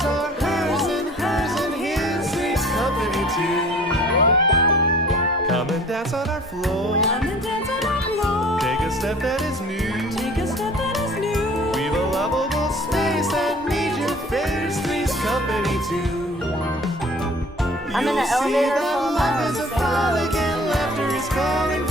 His are hers and his. Three's company too. Come and dance on our floor. Come and dance on our floor. Take a step that is new. Take a step that is new. We've a lovable space that needs your face. Three's company too. I'm in the elevator. Love is a frolic and laughter is calling